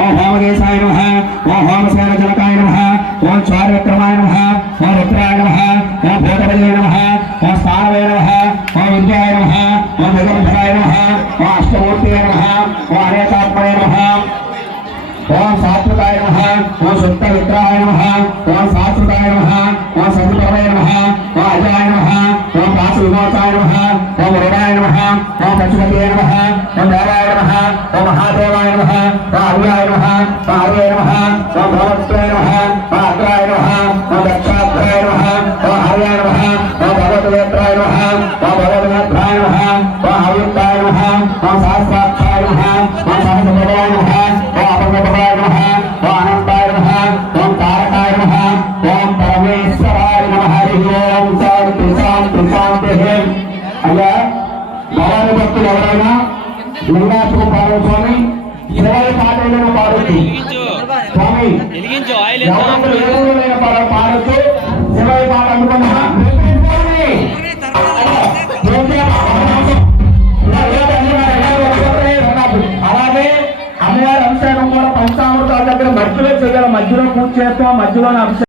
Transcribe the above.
ఓం హోమకేశాయ నమః ఓం హోమసేన జనకాయ నమః ఓం చారువిక్రమాయ నమః ఓం రుద్రాయ నమః ఓం భూతపదే నమః ఓం స్థానవే నమః ఓం విద్యాయ నమః ఓం జగద్భరాయ నమః ఓం అష్టమూర్తియే నమః ఓం అనేకాత్మనే నమః ఓం సాత్వికాయ నమః ఓం శుద్ధ విగ్రహాయ నమః ఓం శాశ్వతాయ నమః ఓం సద్గురవే నమః ఓం అజాయ నమః ఓం పాశ విమోచాయ నమః ఓం వరుణాయ నమః ఓం పశుపతయే నమః ఓం దేవాయ నమః ఓం మహాదేవాయ నమః ఓం అవ్యాయ నమః ఓం హరే నమః ఓం భగవత్రే నమః ఓం అగ్రాయ నమః ఓం దక్షాగ్రాయ నమః ఓం హరే నమః ఓం భగవద్వేత్రాయ నమః ఓం భగవద్వేత్రాయ నమః ఓం అవ్యుక్తాయ నమః ఓం సహస్రాక్షాయ నమః ఓం సహస్రపదాయ నమః ఓం అపర్ణపదాయ నమః ఓం అనంతాయ నమః ఓం తారకాయ నమః ఓం పరమేశ్వరాయ నమః హరి ఓం శాంతి శాంతి శాంతి. అయ్యా భవాని భక్తులు ఎవరైనా లింగాసుకు పాడు స్వామి 20 పాటలను పాడొచ్చు స్వామి, ఎవరైనా పాడొచ్చు 20 పాట అనుకున్నా అలాగే అమ్మవారి అభిషేకం కూడా పంచామృతాల దగ్గర మధ్యలో చేయాలి, మధ్యలో పూజ చేస్తాం, మధ్యలోనే అభిషేకం.